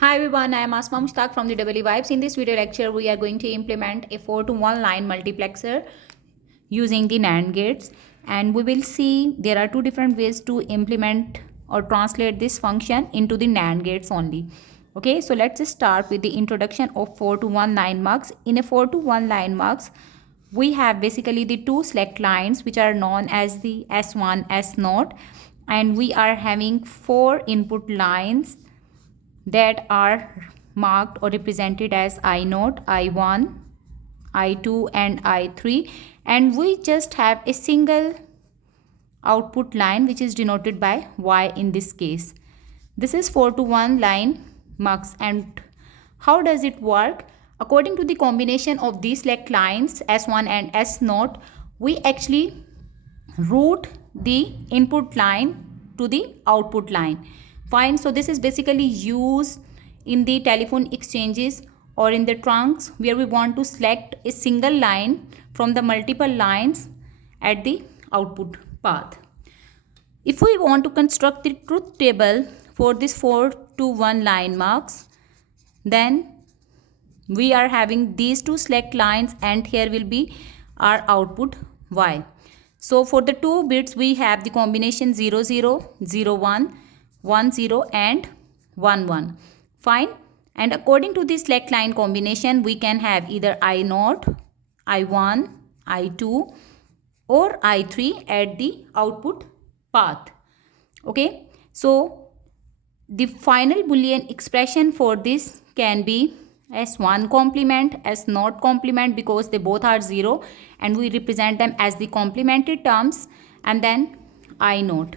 Hi everyone, I am Asma Mushtaq from the Double Vibes. In this video lecture, we are going to implement a 4 to 1 line multiplexer using the NAND gates, and we will see there are two different ways to implement or translate this function into the NAND gates only. Okay, so let's just start with the introduction of 4 to 1 line mux. In a 4 to 1 line mux, we have basically the two select lines which are known as the S1, S0, and we are having four input lines that are marked or represented as I0, I1, I2 and I3, and we just have a single output line which is denoted by Y in this case. This is 4 to 1 line mux. And how does it work? According to the combination of these select lines S1 and S0, we actually route the input line to the output line. Fine. So this is basically used in the telephone exchanges or in the trunks where we want to select a single line from the multiple lines at the output path. If we want to construct the truth table for this 4 to 1 line mux, then we are having these two select lines and here will be our output Y. So for the two bits we have the combination 0 0, 0 1, 1 0 and 1 1. Fine. And according to this select line combination we can have either I0, I1, I2 or I3 at the output path. Okay. So the final Boolean expression for this can be S1 complement, S0 complement, because they both are 0 and we represent them as the complemented terms, and then I0.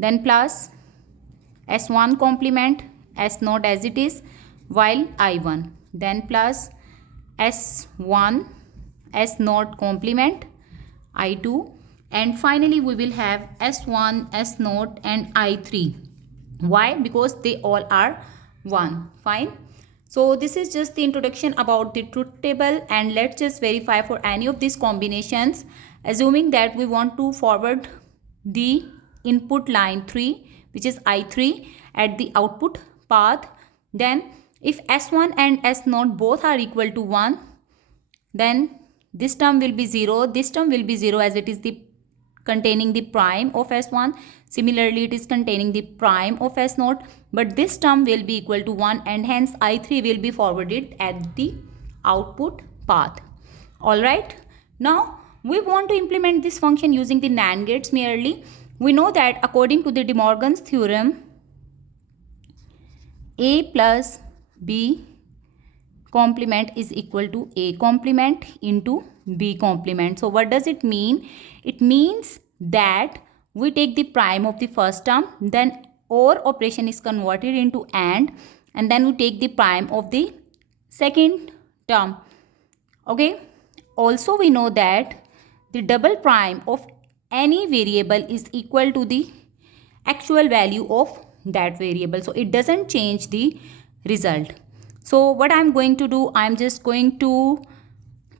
Then plus S1 complement, S0 as it is, while I1. Then plus S1, S0 complement, I2. And finally we will have S1, S0 and I3. Why? Because they all are 1. Fine. So this is just the introduction about the truth table, and let's just verify for any of these combinations, assuming that we want to forward the input line 3, which is I3, at the output path. Then if S1 and S0 both are equal to 1, then this term will be 0, this term will be 0 as it is the containing the prime of S1. Similarly, it is containing the prime of S0, but this term will be equal to 1 and hence I3 will be forwarded at the output path. Alright, now we want to implement this function using the NAND gates merely. We know that according to the De Morgan's theorem, A plus B complement is equal to A complement into B complement. So what does it mean? It means that we take the prime of the first term, then OR operation is converted into and then we take the prime of the second term. Okay. Also we know that the double prime of any variable is equal to the actual value of that variable. So it doesn't change the result. So what I'm going to do, I'm just going to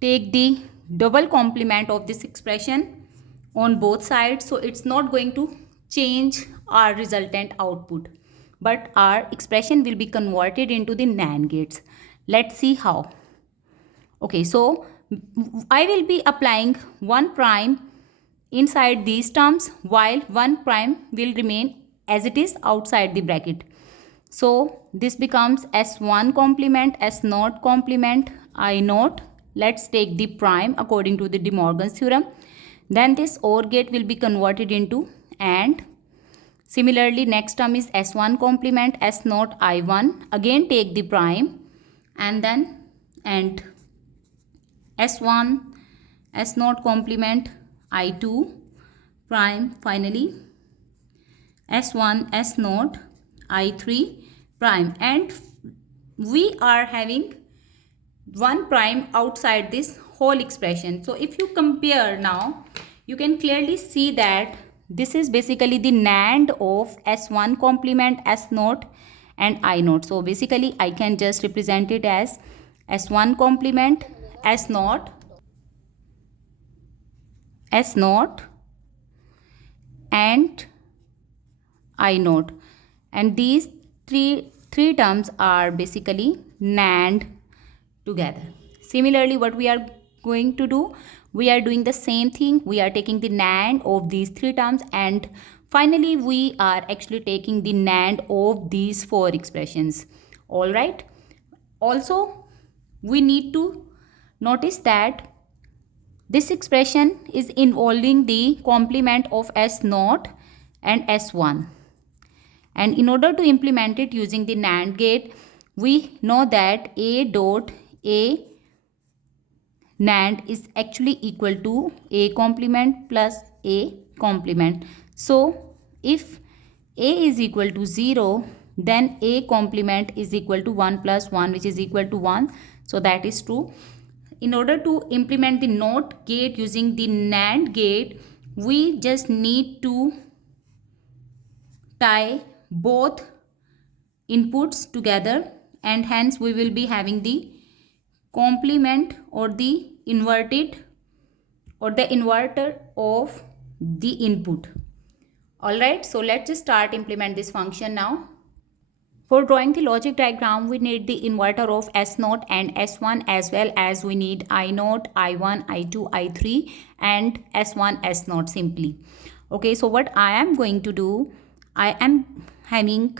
take the double complement of this expression on both sides. So it's not going to change our resultant output, but our expression will be converted into the NAND gates. Let's see how. Okay, so I will be applying 1 prime inside these terms while 1 prime will remain as it is outside the bracket. So this becomes S1 complement, S0 complement, I0. Let's take the prime according to the De Morgan's theorem. Then this OR gate will be converted into AND. Similarly, next term is S1 complement, S0, I1. Again take the prime and then AND. S1, S0 complement, I2, prime. Finally, S1, S0, I3, prime. And we are having 1 prime outside this whole expression. So if you compare now, you can clearly see that this is basically the NAND of S1 complement, S0 and I0. So basically I can just represent it as S1 complement, S0, S0 and I0. And these three three terms are basically NAND together. Similarly, what we are going to do, we are doing the same thing. We are taking the NAND of these three terms, and finally we are actually taking the NAND of these four expressions. All right. Also, we need to notice that this expression is involving the complement of S0 and S1. And in order to implement it using the NAND gate, we know that A dot A NAND is actually equal to A complement plus A complement. So if A is equal to 0, then A complement is equal to 1 plus 1, which is equal to 1. So that is true. In order to implement the NOT gate using the NAND gate, we just need to tie both inputs together, and hence we will be having the complement or the inverted or the inverter of the input. Alright, so let's just start implement this function now. For drawing the logic diagram, we need the inverter of S0 and S1, as well as we need I0, I1, I2, I3 and S1, S0 simply. Okay, so what I am going to do, I am having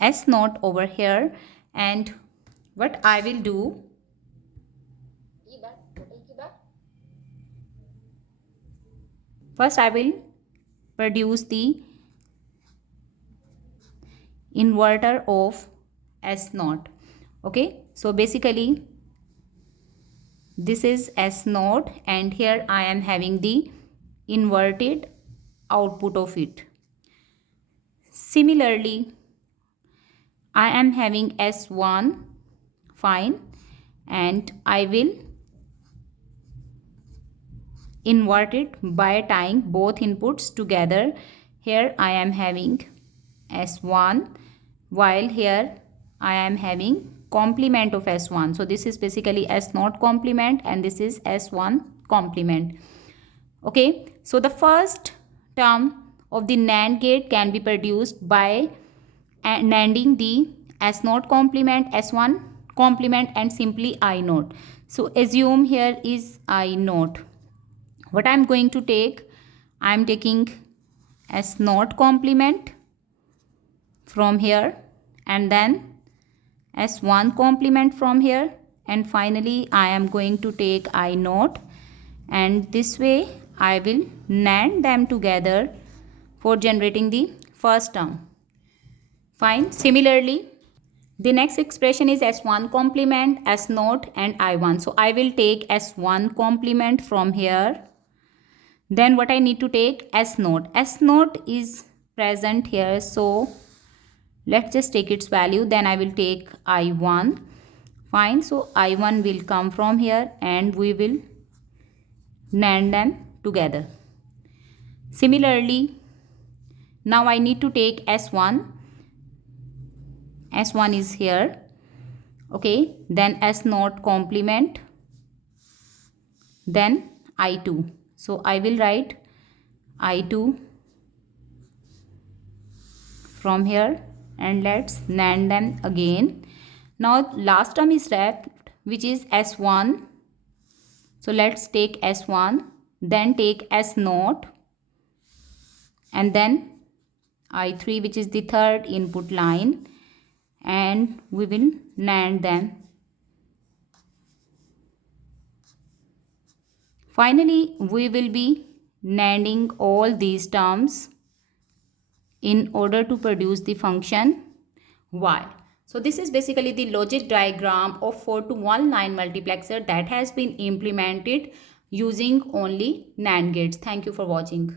S0 over here, and what I will do, first I will produce the inverter of S0. Okay, so basically this is S0 and here I am having the inverted output of it. Similarly, I am having S1, fine, and I will invert it by tying both inputs together. Here I am having S1, while here I am having complement of S1. So this is basically S0 complement and this is S1 complement. Okay, so the first term of the NAND gate can be produced by NANDing the S0 complement, S1 complement and simply I0. So assume here is I0. What I am going to take, I am taking S0 complement from here and then S1 complement from here, and finally I am going to take I0, and this way I will NAND them together for generating the first term. Fine. Similarly, the next expression is S1 complement, S0 and I1. So I will take S1 complement from here. Then what I need to take, S0. S0 is present here, so let's just take its value. Then I will take I1. Fine. So I1 will come from here and we will NAND them together. Similarly, now I need to take S1. S1 is here. Okay. Then S0 complement. Then I2. So I will write I2 from here and let's NAND them again. Now last term is left, which is S1. So let's take S1, then take S0 and then I3, which is the third input line, and we will NAND them. Finally, we will be NANDing all these terms in order to produce the function y. So this is basically the logic diagram of 4-to-1 line multiplexer that has been implemented using only NAND gates. Thank you for watching.